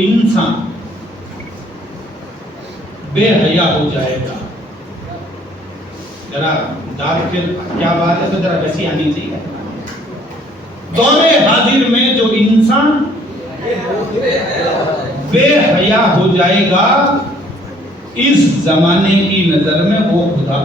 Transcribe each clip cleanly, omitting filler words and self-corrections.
इंसान बेहया हो जाएगा, जरा दाद फिर क्या बात है, तो जरा वैसी आनी चाहिए। दौरे हाजिर में जो इंसान बेहया हो जाएगा, इस जमाने की नजर में वो खुदा।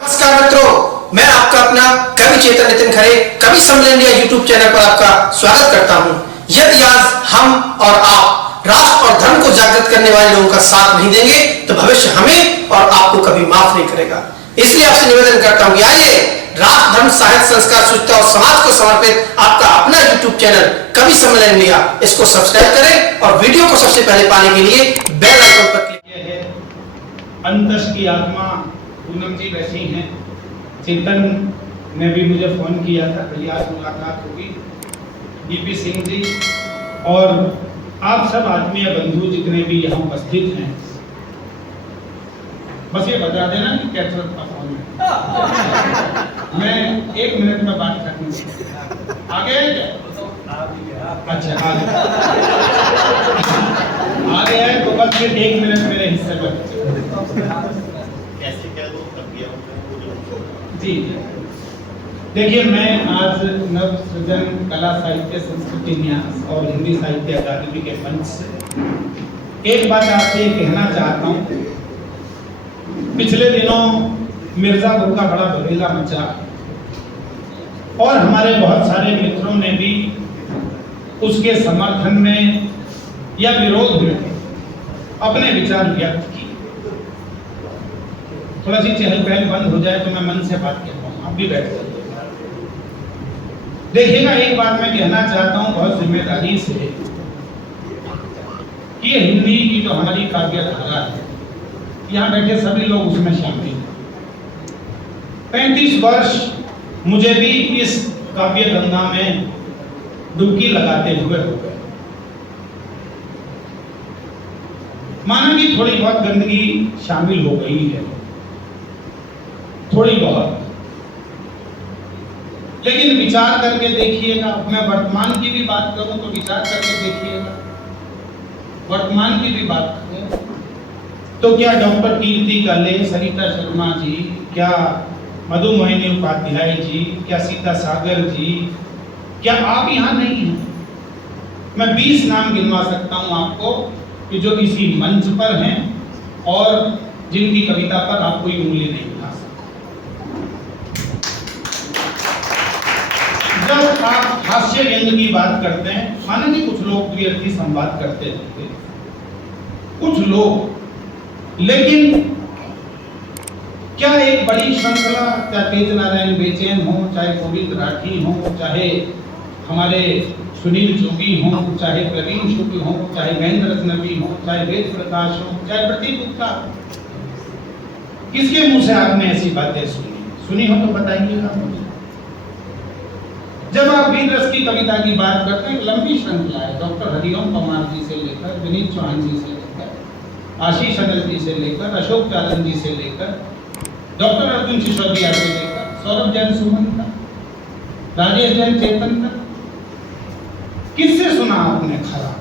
नमस्कार मित्रों, मैं आपका अपना कवि चेतन नितिन खरे कवि सम्मेलन इंडिया यूट्यूब चैनल पर आपका स्वागत करता हूं। यदि आज हम और आप राष्ट्र और धर्म को जागृत करने वाले लोगों का साथ नहीं देंगे तो भविष्य हमें और आपको कभी माफ नहीं करेगा। इसलिए आपसे निवेदन करता हूं कि आइए राष्ट्र, धर्म, साहित्य, संस्कार, शुचिता और समाज को समर्पित आपका अपना यूट्यूब चैनल कवि सम्मेलन इंडिया, इसको सब्सक्राइब करें और वीडियो को सबसे पहले पाने के लिए बेल आइकन पर क्लिक करें। अंतश की आत्मा पूनम जी वैसी हैं। चेतन ने भी मुझे फोन किया था, भैया आज मुलाकात होगी। डीपी सिंह जी और आप सब आत्मीय बंधु जितने भी यहाँ उपस्थित हैं, बस ये बता देना कि कैसे का फोन है। मैं 1 मिनट में बात करूंगा। आगे अच्छा आ गया है तो बस फिर 1 मिनट मेरे हिस्से पर जी। देखिए, मैं आज नव सृजन कला साहित्य संस्कृति न्यास और हिंदी साहित्य अकादमी के मंच से एक बात आपसे कहना चाहता हूँ। पिछले दिनों मिर्जापुर का बड़ा बवेला मचा और हमारे बहुत सारे मित्रों ने भी उसके समर्थन में या विरोध में अपने विचार व्यक्त किए। थोड़ा सी चहल पहल बंद हो जाए तो मैं मन से बात कहता हूँ, आप भी बैठ जाइए। देखिएगा, एक बात मैं कहना चाहता हूँ बहुत जिम्मेदारी से कि ये हिंदी की जो हमारी काव्य धारा है, यहाँ बैठे सभी लोग उसमें शामिल हैं। 35 वर्ष मुझे भी इस काव्य गंगा में डुबकी लगाते हुए हो गए। माना कि थोड़ी बहुत गंदगी शामिल हो गई है, थोड़ी बहुत, लेकिन विचार करके देखिएगा। मैं वर्तमान की भी बात करूं तो विचार करके देखिएगा। वर्तमान की भी बात करूं तो क्या डॉक्टर कीर्ति काले, सरिता शर्मा जी, क्या मधुमोहिनी उपाध्याय जी, क्या सीता सागर जी, क्या आप यहाँ नहीं हैं? मैं 20 नाम गिनवा सकता हूँ आपको कि जो इसी मंच पर हैं और जिनकी कविता पर आप कोई उंगली नहीं उठा सकते। जब आप हास्य व्यंग की बात करते हैं, माना कि कुछ लोग व्यर्थी संवाद करते रहते, कुछ लोग, लेकिन क्या एक बड़ी श्रृंखला, चाहे तेज नारायण बेचैन हो, चाहे गोविंद राठी हो, चाहे हमारे सुनील जोगी हो, चाहे प्रवीण शुक्ल हो, चाहे महेंद्र रत्नवी हो, चाहे वेद प्रकाश हो, चाहे प्रतीक गुप्ता, किसके मुंह से आपने ऐसी बातें सुनी हो तो बताइएगा मुझे। जब आप वीर रस की कविता की बात करते हैं, लंबी श्रृंखला है। डॉक्टर हरिओम पवार जी से लेकर विनीत चौहान जी से लेकर आशीष अनिल जी से लेकर अशोक चालन जी से लेकर डॉक्टर अर्जुन सिसोदिया से लेकर सौरभ जैन सुमन का, राजेश जैन चेतन का, किससे सुना आपने खरा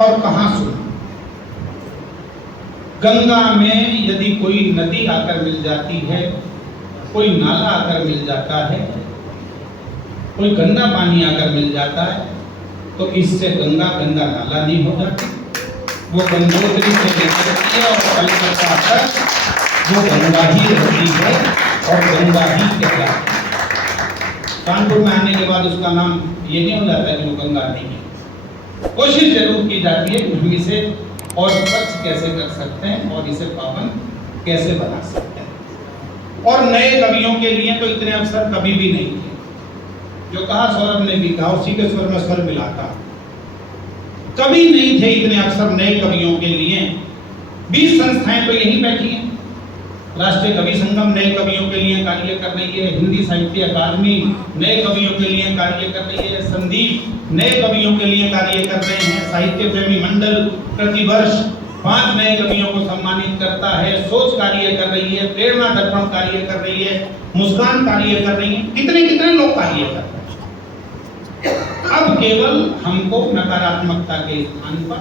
और कहां सुना? गंगा में यदि कोई नदी आकर मिल जाती है, कोई नाला आकर मिल जाता है, कोई गंदा पानी आकर मिल जाता है, तो इससे गंगा गंदा नाला नहीं हो जाती। वो गंगोत्री से लेकर और कलकत्ता तक वो गंगा ही रहती है और गंगा ही कहलाती है। कानपुर में आने के बाद उसका नाम ये नहीं हो जाता कि वो गंगा नहीं है। कोशिश जरूर की जाती है कि हम इसे और स्वच्छ कैसे कर सकते हैं और इसे पावन कैसे बना सकते हैं। और नए कवियों के लिए तो इतने अवसर कभी भी नहीं थे। जो कहा सौरभ ने भी कहा, उसी के स्वर में स्वर मिलाता, कभी नहीं थे इतने अवसर नए कवियों के लिए। 20 संस्थाएं तो यहीं बैठी हैं। राष्ट्रीय कवि संगम नए कवियों के लिए कार्य कर रही है, हिंदी साहित्य अकादमी नए कवियों के लिए कार्य कर रही है, संदीप नए कवियों के लिए कार्य कर रहे हैं, साहित्य प्रेमी मंडल प्रतिवर्ष 5 नए कवियों को सम्मानित करता है, सोच कार्य कर रही है, प्रेरणा दर्पण कार्य कर रही है, मुस्कान कार्य कर रही है, कितने कितने लोग कार्य कर रहे हैं। अब केवल हमको नकारात्मकता के स्थान पर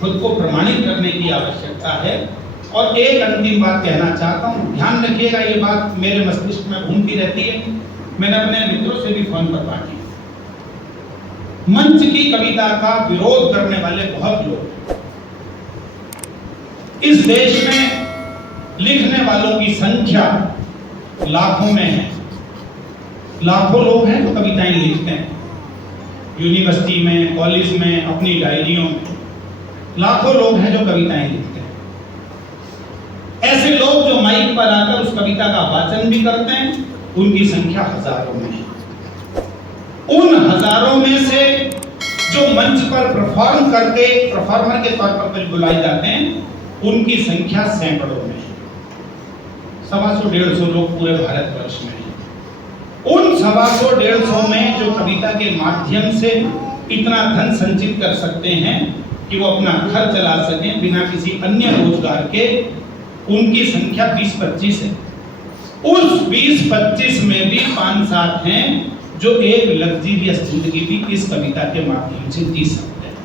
खुद को प्रमाणित करने की आवश्यकता है। और एक अंतिम बात कहना चाहता हूँ, ध्यान रखिएगा, ये बात मेरे मस्तिष्क में घूमती रहती है, मैंने अपने मित्रों से भी फोन पर बात की। मंच की कविता का विरोध करने वाले बहुत लोग इस देश में लिखने वालों की संख्या लाखों में है। लाखों लोग हैं जो कविताएं लिखते हैं, यूनिवर्सिटी में, कॉलेज में, अपनी डायरियों में लाखों लोग हैं जो कविताएं लिखते हैं। ऐसे लोग जो माइक पर आकर उस कविता का वाचन भी करते हैं, उनकी संख्या हजारों में है। उन हजारों में से जो मंच पर परफॉर्म करके परफॉर्मर के तौर पर बुलाए जाते हैं, उनकी संख्या सैकड़ों में है। 125-150 लोग पूरे भारतवर्ष में हैं। उन 125-150 में जो कविता के माध्यम से इतना धन संचित कर सकते हैं कि वो अपना घर चला सकें बिना किसी अन्य रोजगार के, उनकी संख्या 20-25 है। उस 20-25 में भी 5-7 हैं जो एक लग्जरियस जिंदगी भी इस कविता के माध्यम से जी सकते हैं।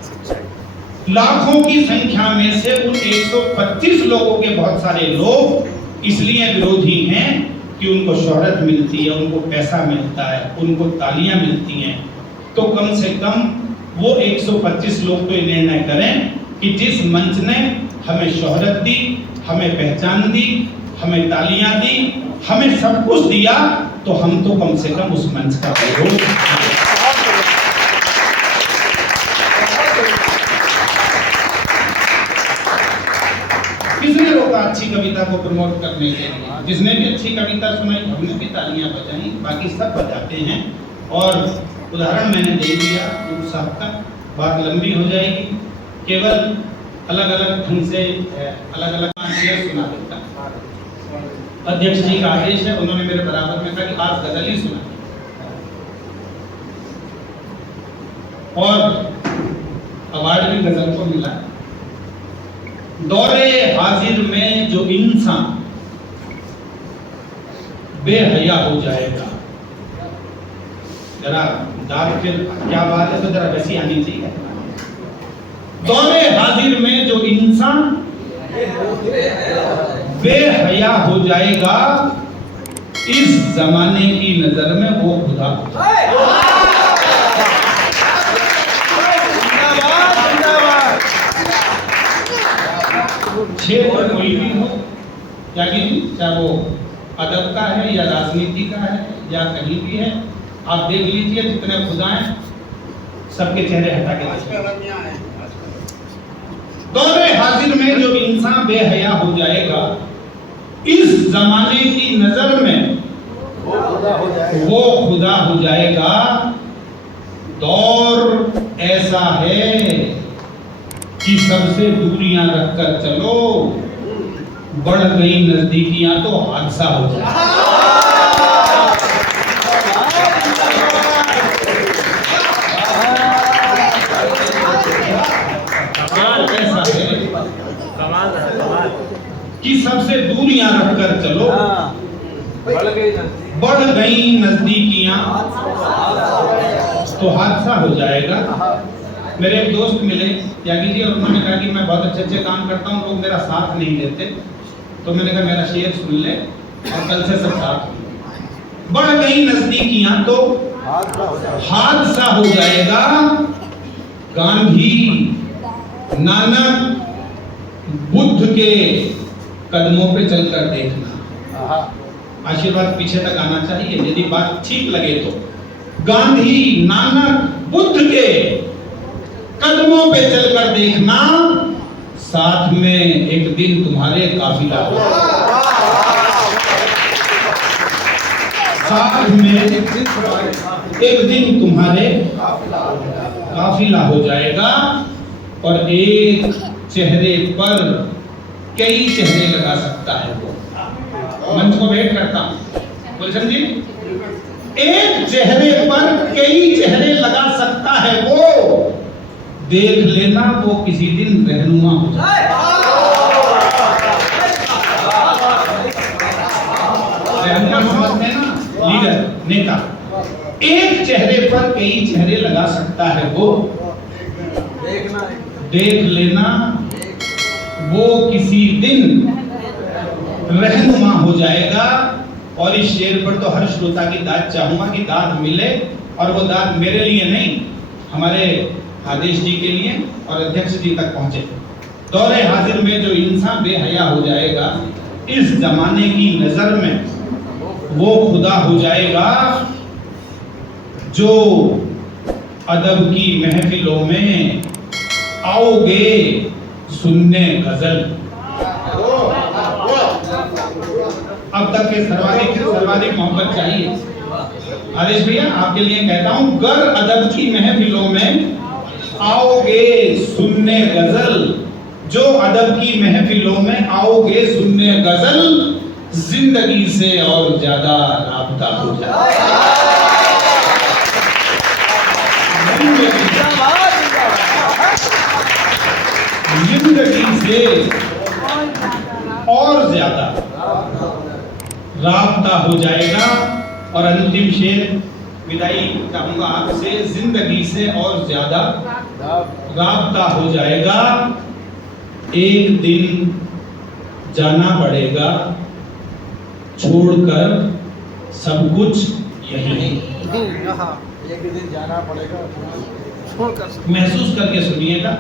लाखों की संख्या में से उन 125 लोगों के बहुत सारे लोग इसलिए विरोधी हैं कि उनको शोहरत मिलती है, उनको पैसा मिलता है, उनको तालियां मिलती हैं। तो कम से कम वो 125 लोग तो ये निर्णय करें कि जिस मंच ने हमें शोहरत दी, हमें पहचान दी, हमें तालियां दी, हमें सब कुछ दिया, तो हम तो कम से कम उस मंच का विरोध। किसने रोका अच्छी कविता को प्रमोट करने के लिए? जिसने भी अच्छी कविता सुनाई, हमने भी तालियां बजाई, बाकी सब बजाते हैं। और उदाहरण मैंने दे दिया गुरु साहब का, बात लंबी हो जाएगी, केवल अलग अलग ढंग से अलग अलग शेर सुना देता। अध्यक्ष जी का आदेश है, उन्होंने मेरे बराबर में कहा कि आज गजल ही सुना। और अवार्ड भी गजल को मिला। दौरे हाजिर में जो इंसान बेहया हो जाएगा, जरा दाद फिर क्या बात है, तो जरा वैसी आनी चाहिए। दौरे हाजिर में जो इंसान बेहया हो जाएगा, इस जमाने की नजर में वो खुदा हो जाएगा। क्षेत्र कोई भी हो, चाहे वो अदब का है या राजनीति का है या कहीं भी है, आप देख लीजिए जितने खुदाएं, सबके चेहरे हटा के देखिए। दौरे हाजिर में जो इंसान बेहया हो जाएगा, इस जमाने की नजर में वो खुदा हो जाएगा। दौर ऐसा है कि सबसे दूरियां रखकर चलो, बढ़ गई नजदीकियां तो हादसा हो जाएगा। कि सबसे दूरियां रखकर चलो, बढ़ गई नजदीकियां तो हादसा हो जाएगा। मेरे एक दोस्त मिले त्यागी जी, और उन्होंने कहा कि मैं बहुत अच्छे अच्छे काम करता हूँ, लोग मेरा साथ नहीं देते। तो मैंने कहा मेरा शेर सुन ले और कल से सब साथ हो। बढ़ गई नजदीकियां तो हादसा हो जाएगा। गांधी, नानक, बुद्ध के कदमों पे चलकर देखना। आशीर्वाद पीछे तक आना चाहिए, यदि बात ठीक लगे तो। गांधी, नानक, बुद्ध के कदमों पे चलकर देखना, साथ में एक दिन तुम्हारे काफिला हो, साथ में एक दिन तुम्हारे काफिला हो जाएगा। और एक चेहरे पर कई चेहरे लगा सकता है वो। मंच को वेट करता हूं गुलशन जी। एक चेहरे पर कई चेहरे लगा सकता है वो, देख लेना वो किसी दिन रहनुमा हो जाए। रहनुमा समझते हैं ना, लीडर, नेता। एक चेहरे पर कई चेहरे लगा सकता है वो, देख लेना वो किसी दिन रहनुमा हो जाएगा। और इस शेर पर तो हर श्रोता की दाद चाहूंगा कि दाद मिले, और वो दाद मेरे लिए नहीं, हमारे आदेश जी के लिए और अध्यक्ष जी तक पहुंचे। दौरे हाजिर में जो इंसान बेहया हो जाएगा, इस जमाने की नजर में वो खुदा हो जाएगा जो अदब की महफिलों में आओगे सुनने गजल। अब तक के सर्वाधिक मोहब्बत चाहिए। आदेश भैया आपके लिए कहता हूं, गर अदब की महफिलों में आओगे सुनने गजल, जो अदब की महफिलों में आओगे सुनने गजल, जिंदगी से और ज्यादा राबता हो जाए। जिंदगी से और ज्यादा राबता हो जाएगा। और अंतिम शेर विदाई चाहूंगा आपसे, जिंदगी से और ज्यादा राबता हो जाएगा। एक दिन जाना पड़ेगा छोड़कर सब कुछ यही। एक दिन जाना पड़ेगा छोड़कर। महसूस करके सुनिएगा,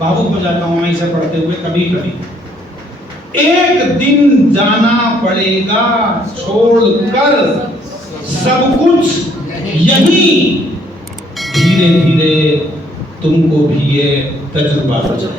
भावुक हो जाता हूं मैं इसे पढ़ते हुए कभी कभी। एक दिन जाना पड़ेगा छोड़कर सब कुछ यही, धीरे धीरे तुमको भी ये तजुर्बा हो जाए।